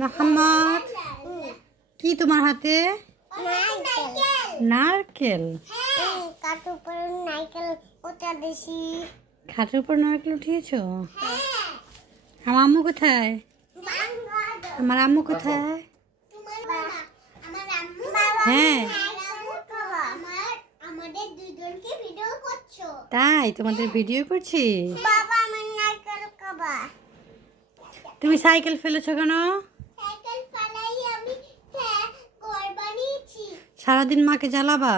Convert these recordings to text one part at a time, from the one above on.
মোহাম্মদ, কি তোমার হাতে? নারকেল। খাটের উপর নারকেল উঠিয়েছো? আমার আম্মু কোথায়? আমার আম্মু কোথায়? হ্যাঁ, তাই তোমাদের ভিডিও করছি। তুমি সাইকেল ফেলেছো কেন? সারাদিন মাকে জ্বালাবা?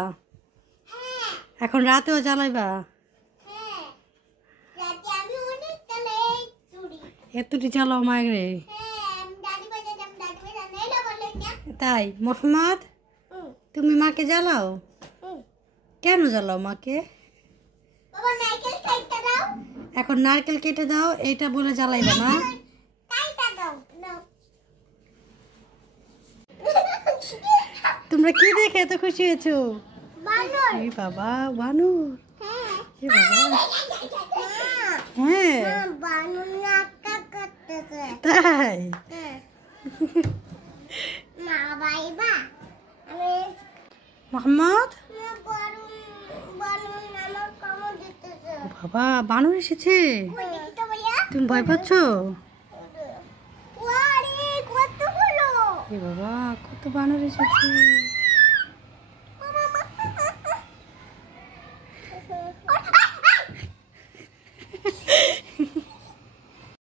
এখন রাতেও জ্বালাইবা? এতটি জ্বালাও মায়ের রে। তাই মোহাম্মদ, তুমি মাকে জ্বালাও? কেন জ্বালাও মাকে? এখন নারকেল কেটে দাও, এইটা বলে জ্বালাইবা না? তোমরা কি দেখে এত খুশি হয়েছো? বাবা বানর। হ্যাঁ তাই। মোহাম্মদ, বাবা বানর এসেছে। তুমি ভয় পাচ্ছ? বাবা কত বানর এসেছে।